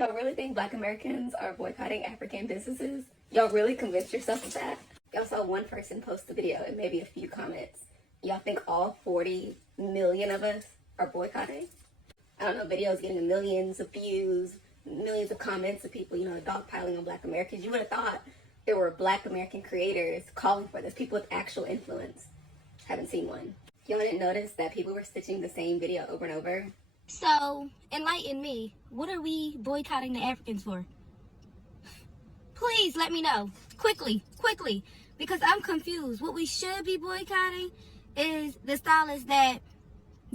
Y'all really think Black Americans are boycotting African businesses? Y'all really convinced yourself of that? Y'all saw one person post the video and maybe a few comments. Y'all think all 40 million of us are boycotting? I don't know, videos getting millions of views, millions of comments of people, dogpiling on Black Americans. You would have thought there were Black American creators calling for this, people with actual influence. Haven't seen one. Y'all didn't notice that people were stitching the same video over and over? So, enlighten me. What are we boycotting the Africans for? Please let me know. Quickly. Because I'm confused. What we should be boycotting is the stylists that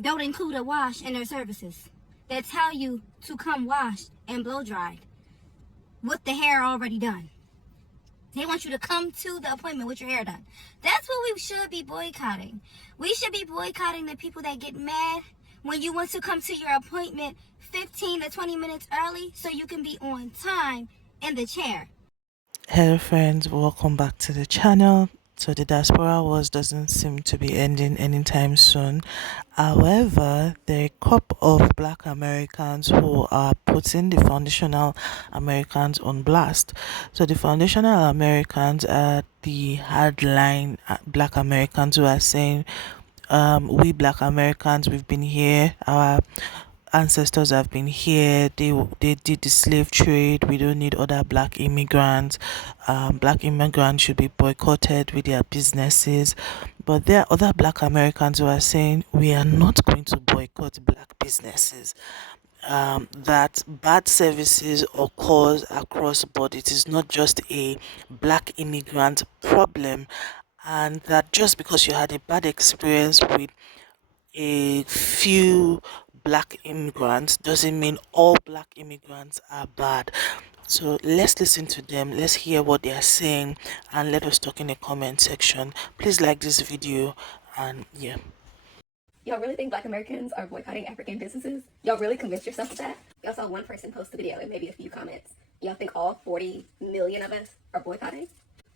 don't include a wash in their services. That tell you to come washed and blow dried with the hair already done. They want you to come to the appointment with your hair done. That's what we should be boycotting. We should be boycotting the people that get mad when you want to come to your appointment 15 to 20 minutes early so you can be on time in the chair. Hello friends, welcome back to the channel. So the diaspora wars doesn't seem to be ending anytime soon. However, there are a couple of Black Americans who are putting the foundational Americans on blast. So the foundational Americans are the hardline Black Americans who are saying, we Black Americans, we've been here, our ancestors have been here, they did the slave trade, we don't need other Black immigrants. Black immigrants should be boycotted with their businesses. But there are other Black Americans who are saying we are not going to boycott Black businesses. That bad services occurs across the board. It is not just a Black immigrant problem, and that just because you had a bad experience with a few Black immigrants doesn't mean all Black immigrants are bad. So let's listen to them, let's hear what they are saying, and let us talk in the comment section. Please like this video, and yeah. Y'all really think Black Americans are boycotting African businesses? Y'all really convinced yourself of that? Y'all saw one person post the video and maybe a few comments. Y'all think all 40 million of us are boycotting?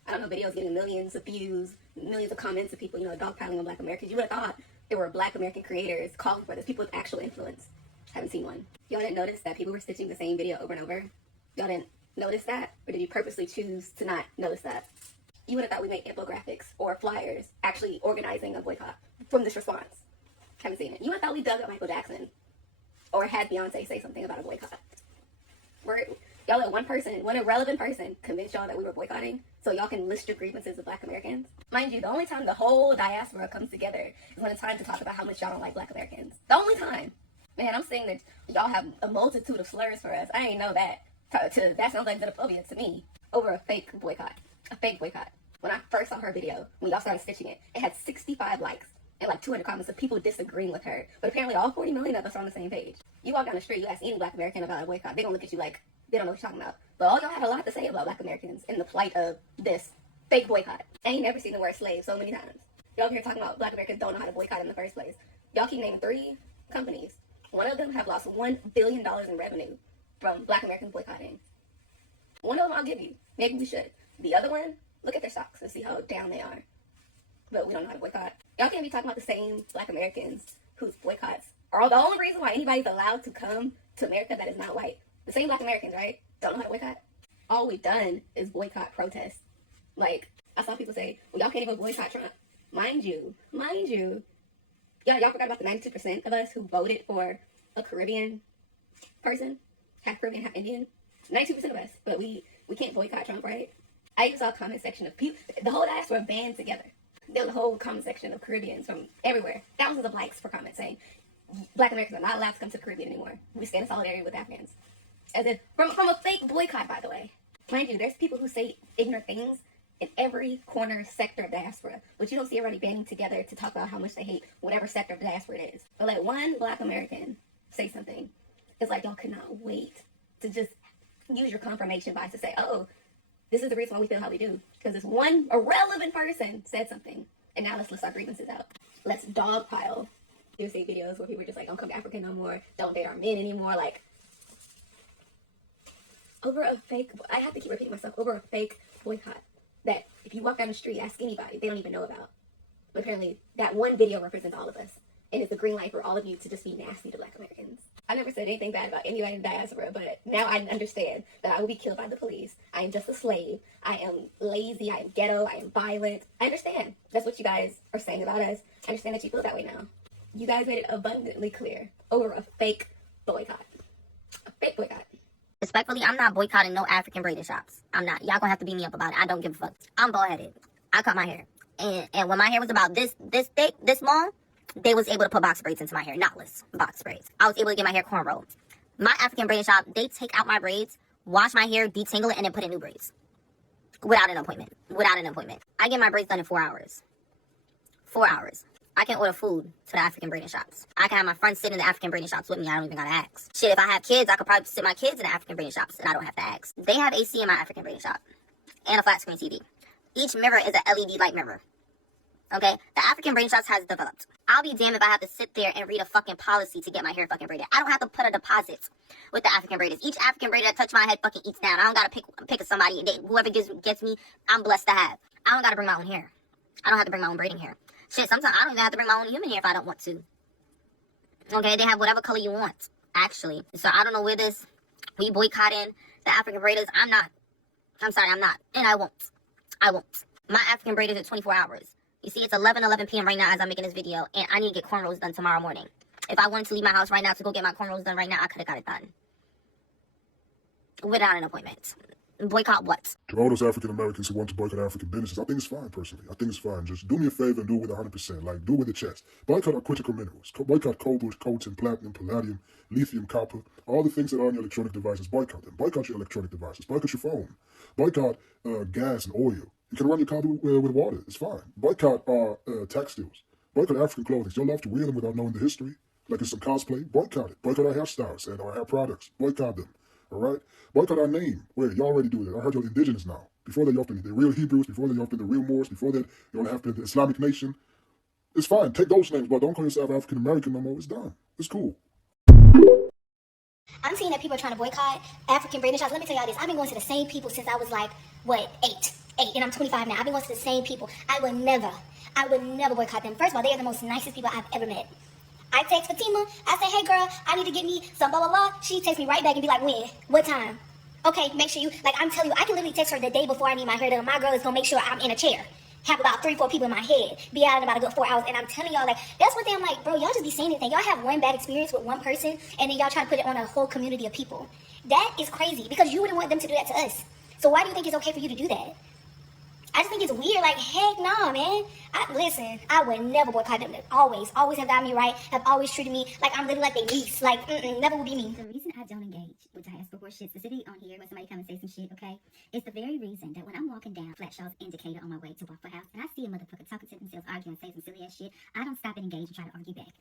I don't know, videos getting millions of views, millions of comments of people, dogpiling on Black Americans. You would have thought there were Black American creators calling for this, people with actual influence. Haven't seen one. Y'all didn't notice that people were stitching the same video over and over? Y'all didn't notice that? Or did you purposely choose to not notice that? You would have thought we made infographics or flyers actually organizing a boycott from this response. Haven't seen it. You would have thought we dug up Michael Jackson or had Beyonce say something about a boycott. Y'all let one irrelevant person convince y'all that we were boycotting so y'all can list your grievances of Black Americans. Mind you, the only time the whole diaspora comes together is when it's time to talk about how much y'all don't like Black Americans. The only time. Man, I'm saying that y'all have a multitude of slurs for us. I ain't know that. That sounds like xenophobia to me. Over a fake boycott. A fake boycott. When I first saw her video, when y'all started stitching it, it had 65 likes and like 200 comments of people disagreeing with her. But apparently all 40 million of us are on the same page. You walk down the street, you ask any Black American about a boycott, they gonna look at you like they don't know what you're talking about. But all y'all had a lot to say about Black Americans and the plight of this fake boycott. I ain't never seen the word slave so many times. Y'all over here talking about Black Americans don't know how to boycott in the first place. Y'all keep naming 3 companies. One of them have lost $1 billion in revenue from Black Americans boycotting. One of them I'll give you. Maybe we should. The other one, look at their stocks and see how down they are. But we don't know how to boycott. Y'all can't be talking about the same Black Americans whose boycotts are the only reason why anybody's allowed to come to America that is not white. The same Black Americans, right? Don't know how to boycott. All we've done is boycott protest. Like, I saw people say, well, y'all can't even boycott Trump. Mind you, y'all forgot about the 92% of us who voted for a Caribbean person, half Caribbean, half Indian. 92% of us, but we can't boycott Trump, right? I even saw a comment section of people, the whole diaspora band together. There was a whole comment section of Caribbeans from everywhere. Thousands of likes for comments saying, Black Americans are not allowed to come to the Caribbean anymore. We stand in solidarity with Afghans. As if, from a fake boycott, by the way. Mind you, there's people who say ignorant things in every corner sector of diaspora, but you don't see everybody banding together to talk about how much they hate whatever sector of diaspora it is. But let one Black American say something, it's like y'all could not wait to just use your confirmation bias to say, oh, this is the reason why we feel how we do. Because this one irrelevant person said something. And now let's list our grievances out. Let's dogpile. You see videos where people are just like, don't come to Africa no more. Don't date our men anymore. Like, over a fake, I have to keep repeating myself, over a fake boycott. That if you walk down the street, ask anybody, they don't even know about. But apparently that one video represents all of us. and it's a green light for all of you to just be nasty to Black Americans. I never said anything bad about anybody in the diaspora, but now I understand that I will be killed by the police. I am just a slave. I am lazy. I am ghetto. I am violent. I understand. That's what you guys are saying about us. I understand that you feel that way now. You guys made it abundantly clear over a fake boycott. A fake boycott. Respectfully, I'm not boycotting no African braided shops. I'm not. Y'all gonna have to beat me up about it. I don't give a fuck. I'm bald-headed. I cut my hair. And when my hair was about this thick, this long, they was able to put box braids into my hair. Knotless box braids. I was able to get my hair cornrowed. My African braided shop, they take out my braids, wash my hair, detangle it, and then put in new braids. Without an appointment. I get my braids done in 4 hours. 4 hours. I can order food to the African braiding shops. I can have my friends sit in the African braiding shops with me. I don't even gotta ask. Shit, if I have kids, I could probably sit my kids in the African braiding shops and I don't have to ask. They have AC in my African braiding shop and a flat screen TV. Each mirror is an LED light mirror. Okay? The African braiding shops has developed. I'll be damned if I have to sit there and read a fucking policy to get my hair fucking braided. I don't have to put a deposit with the African braiders. Each African braider that touch my head fucking eats down. I don't gotta pick somebody. Whoever gets me, I'm blessed to have. I don't gotta bring my own hair. I don't have to bring my own braiding hair. Shit, sometimes I don't even have to bring my own human hair if I don't want to. Okay, they have whatever color you want, actually. So I don't know where we boycotting the African braiders. I'm sorry, I'm not. And I won't. My African braiders are 24 hours. You see, it's 11 p.m. right now as I'm making this video, and I need to get cornrows done tomorrow morning. If I wanted to leave my house right now to go get my cornrows done right now, I could have got it done. Without an appointment. Boycott what? To all those African Americans who want to boycott African businesses, I think it's fine, personally. I think it's fine. Just do me a favor and do it with 100%. Like, do it with the chest. Boycott our critical minerals. Boycott cobalt, coltan, platinum, palladium, lithium, copper, all the things that are on your electronic devices. Boycott them. Boycott your electronic devices. Boycott your phone. Boycott gas and oil. You can run your car with water. It's fine. Boycott our textiles. Boycott African clothing. You don't have to wear them without knowing the history. Like it's some cosplay. Boycott it. Boycott our hairstyles and our hair products. Boycott them. All right? Boycott our name. Wait, y'all already do that. I heard y'all indigenous now. Before that, y'all been the real Hebrews. Before that, y'all been the real Moors. Before that, y'all have been the Islamic nation. It's fine. Take those names, but don't call yourself African American no more. It's done. It's cool. I'm seeing that people are trying to boycott African braiding shops. Let me tell y'all this. I've been going to the same people since I was like, eight, and I'm 25 now. I've been going to the same people. I would never boycott them. First of all, they are the most nicest people I've ever met. I text Fatima. I say, hey, girl, I need to get me some blah, blah, blah. She texts me right back and be like, when? What time? Okay, make sure you, like, I'm telling you, I can literally text her the day before I need my hair done. My girl is going to make sure I'm in a chair. Have about 3-4 people in my head. Be out in about a good 4 hours. And I'm telling y'all, like, that's one thing I'm like, bro, y'all just be saying anything. Y'all have one bad experience with one person, and then y'all try to put it on a whole community of people. That is crazy, because you wouldn't want them to do that to us. So why do you think it's okay for you to do that? I just think it's weird. Like, heck no, man. Listen, I would never boycott them. Always have gotten me right. Have always treated me like I'm literally like their niece. Like, never will be me. The reason I don't engage with diaspora shit specifically on here when somebody come and say some shit, okay, is the very reason that when I'm walking down Flatshaw's indicator on my way to Waffle House and I see a motherfucker talking to themselves, arguing, saying some silly ass shit, I don't stop and engage and try to argue back.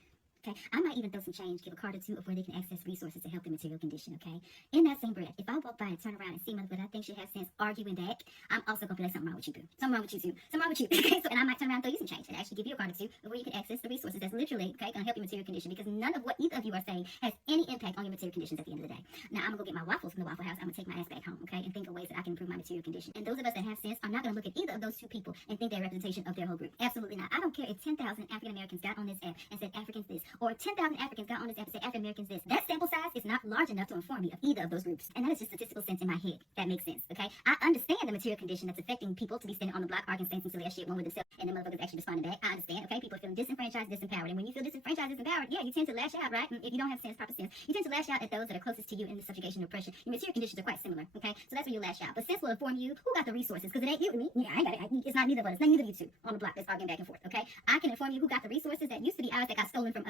Okay, I might even throw some change, give a card or two of where they can access resources to help their material condition, okay? In that same breath, if I walk by and turn around and see motherfucker that I think should have sense arguing back, I'm also gonna be like, something wrong with you, boo. Something wrong with you, too. Something wrong with you. Okay, so, and I might turn around and throw you some change and actually give you a card or two of where you can access the resources that's literally, okay, gonna help your material condition, because none of what either of you are saying has any impact on your material conditions at the end of the day. Now, I'm gonna go get my waffles from the Waffle House. I'm gonna take my ass back home, okay, and think of ways that I can improve my material condition. And those of us that have sense are not gonna look at either of those two people and think they're a representation of their whole group. Absolutely not. I don't care if 10,000 African Americans got on this app and said Africans this, or 10,000 Africans got on this app and said African Americans this. That sample size is not large enough to inform me of either of those groups. And that is just statistical sense in my head. That makes sense, okay? I understand the material condition that's affecting people to be standing on the block arguing, saying some silly ass shit, one with themselves, and the motherfuckers actually responding back. I understand, okay? People are feeling disenfranchised, disempowered. And when you feel disenfranchised, disempowered, yeah, you tend to lash out, right? If you don't have sense, proper sense, you tend to lash out at those that are closest to you in the subjugation and oppression. Your material conditions are quite similar, okay? So that's where you lash out. But sense will inform you who got the resources, because it ain't you and me. Yeah, I ain't got it. It's not neither of us. It's not neither of you two on the block that's arguing back and forth, okay? I can inform you who got the resources that used to be ours that got stolen from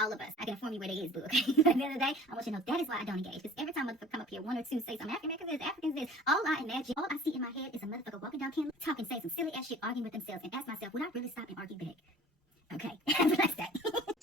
all of us. I can inform you where they is, boo, okay? At the end of the day, I want you to know that is why I don't engage. Because every time motherfucker come up here, one or two say some African Americans this, Africans this, all I see in my head is a motherfucker walking down Kenley, talking, saying some silly ass shit, arguing with themselves, and ask myself, would I really stop and argue back? Okay, relax that.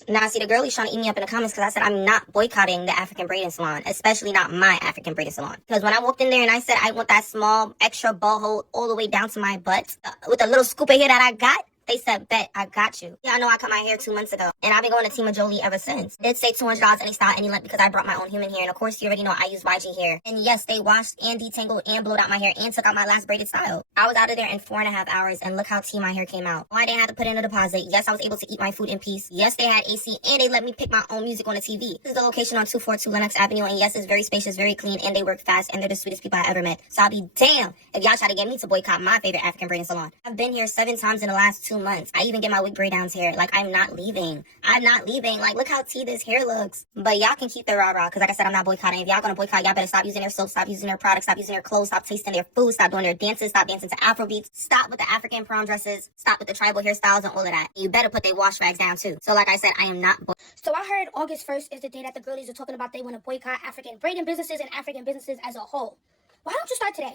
Now, see, the girlie's trying to eat me up in the comments because I said I'm not boycotting the African braiding salon, especially not my African braiding salon. Because when I walked in there and I said I want that small extra ball hole all the way down to my butt with a little scoop of hair that I got, They said, bet, I got you. Yeah, I know I cut my hair 2 months ago, and I've been going to Tima Jolie ever since. They'd say $200 any style, any length, because I brought my own human hair, and of course, you already know I use YG hair. And yes, they washed and detangled and blowed out my hair and took out my last braided style. I was out of there in 4.5 hours, and look how tea my hair came out. Oh, I didn't have to put in a deposit. Yes, I was able to eat my food in peace. Yes, they had AC, and they let me pick my own music on the TV. This is the location on 242 Lenox Avenue, and yes, it's very spacious, very clean, and they work fast, and they're the sweetest people I ever met. So I'll be damned if y'all try to get me to boycott my favorite African braiding salon. I've been here 7 times in the last 2 months. I even get my wig braid downs here. Like, I'm not leaving. I'm not leaving. Like, look how tea this hair looks. But y'all can keep the rah-rah, because like I said, I'm not boycotting. If y'all gonna boycott, y'all better stop using their soap, stop using their products, stop using their clothes, stop tasting their food, stop doing their dances, stop dancing to Afrobeats, stop with the African prom dresses, stop with the tribal hairstyles and all of that. You better put their wash rags down, too. So like I said, I am not So I heard August 1st is the day that the girlies are talking about they want to boycott African braiding businesses and African businesses as a whole. Why don't you start today?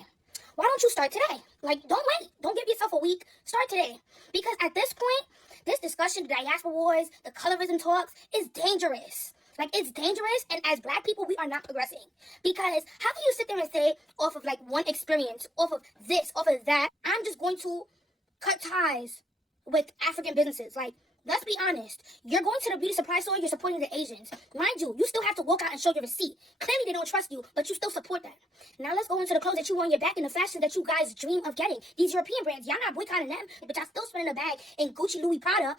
Why don't you start today? Like, don't wait. Don't give yourself a week. Start today. Because at this point, this discussion, the diaspora wars, the colorism talks, is dangerous. Like, it's dangerous, and as black people, we are not progressing. Because how can you sit there and say, off of, like, one experience, off of this, off of that, I'm just going to cut ties with African businesses? Like, let's be honest. You're going to the beauty supply store, you're supporting the Asians. Mind you, you still have to walk out and show your receipt. Clearly, they don't trust you, but you still support them. Now, let's go into the clothes that you wear on your back and the fashion that you guys dream of getting. These European brands, y'all not boycotting them, but y'all still spending a bag in Gucci, Louis, Prada,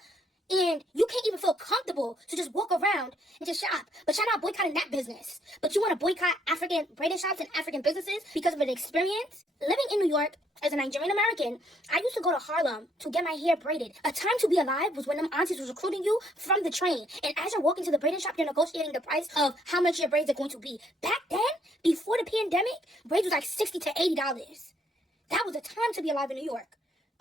and you can't even feel comfortable to just walk around and just shop. But y'all not boycotting that business. But you want to boycott African braiding shops and African businesses because of an experience? Living in New York, as a Nigerian American, I used to go to Harlem to get my hair braided. A time to be alive was when them aunties was recruiting you from the train. And as you're walking to the braiding shop, you're negotiating the price of how much your braids are going to be. Back then, before the pandemic, braids was like $60 to $80. That was a time to be alive in New York.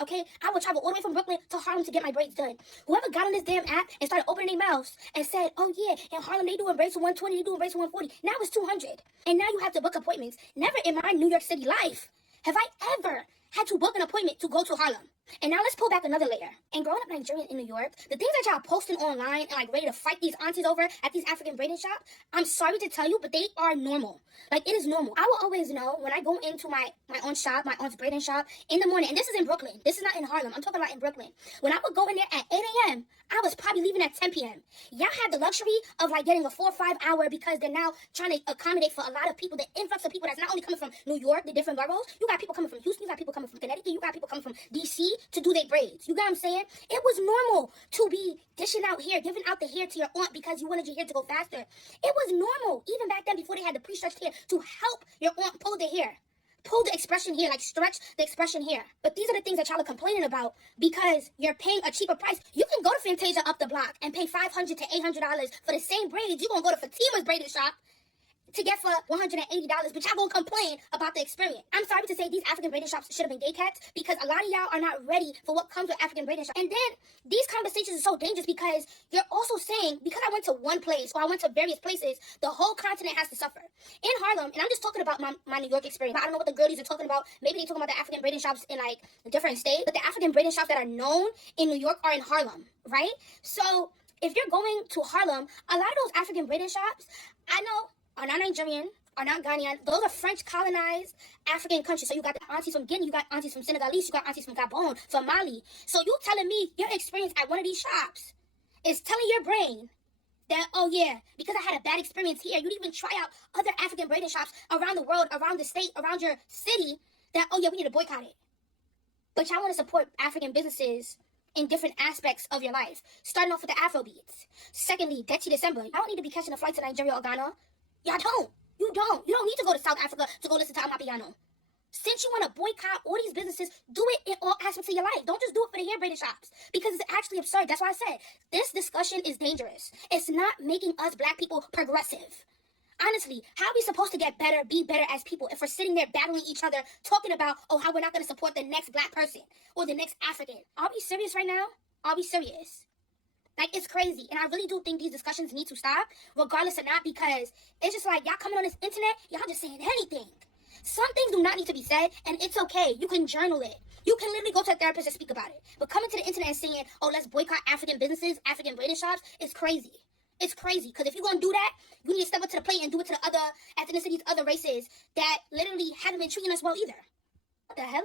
Okay, I would travel all the way from Brooklyn to Harlem to get my braids done. Whoever got on this damn app and started opening their mouths and said, oh yeah, in Harlem they doing braids for $120, they doing braids for $140. Now it's $200. And now you have to book appointments. Never in my New York City life have I ever had to book an appointment to go to Harlem. And now let's pull back another layer. And growing up Nigerian in New York, the things that y'all posting online and like ready to fight these aunties over at these African braiding shops, I'm sorry to tell you, but they are normal. Like, it is normal. I will always know when I go into my own shop, my aunt's braiding shop in the morning, and this is in Brooklyn. This is not in Harlem. I'm talking about in Brooklyn. When I would go in there at 8 a.m., I was probably leaving at 10 p.m. Y'all have the luxury of like getting a 4 or 5 hour because they're now trying to accommodate for a lot of people, the influx of people that's not only coming from New York, the different boroughs. You got people coming from Houston, you got people coming from Connecticut, you got people coming from DC to do their braids. You got what I'm saying? It was normal to be dishing out hair, giving out the hair to your aunt because you wanted your hair to go faster. It was normal, even back then before they had the pre-stretched hair, to help your aunt pull the hair. Pull the expression here, like stretch the expression here. But these are the things that y'all are complaining about because you're paying a cheaper price. You can go to Fantasia up the block and pay $500 to $800 for the same braids. You're going to go to Fatima's braiding shop to get for $180, but y'all gonna complain about the experience. I'm sorry to say these African braiding shops should have been gay cats because a lot of y'all are not ready for what comes with African braiding shops. And then these conversations are so dangerous because you're also saying, because I went to one place or I went to various places, the whole continent has to suffer. In Harlem, and I'm just talking about my New York experience, I don't know what the girlies are talking about. Maybe they're talking about the African braiding shops in like different states, but the African braiding shops that are known in New York are in Harlem, right? So if you're going to Harlem, a lot of those African braiding shops, I know, are not Nigerian, are not Ghanaian. Those are French colonized African countries. So you got the aunties from Guinea, you got aunties from Senegalese, you got aunties from Gabon, from Mali. So you telling me your experience at one of these shops is telling your brain that, oh yeah, because I had a bad experience here, you'd even try out other African braiding shops around the world, around the state, around your city, that, oh yeah, we need to boycott it. But y'all want to support African businesses in different aspects of your life. Starting off with the Afrobeats. Secondly, Deci December. I don't need to be catching a flight to Nigeria or Ghana. Y'all don't. You don't. You don't need to go to South Africa to go listen to Amapiano. Since you want to boycott all these businesses, do it in all aspects of your life. Don't just do it for the hair braiding shops because it's actually absurd. That's why I said this discussion is dangerous. It's not making us black people progressive. Honestly, how are we supposed to get better, be better as people if we're sitting there battling each other, talking about, oh, how we're not going to support the next black person or the next African? Are we serious right now? Are we serious? Like, it's crazy. And I really do think these discussions need to stop, regardless or not, because it's just like, y'all coming on this internet, y'all just saying anything. Some things do not need to be said, and it's okay. You can journal it. You can literally go to a therapist and speak about it. But coming to the internet and saying, oh, let's boycott African businesses, African braiding shops, is crazy. It's crazy, because if you're going to do that, you need to step up to the plate and do it to the other ethnicities, other races that literally haven't been treating us well either. What the hell?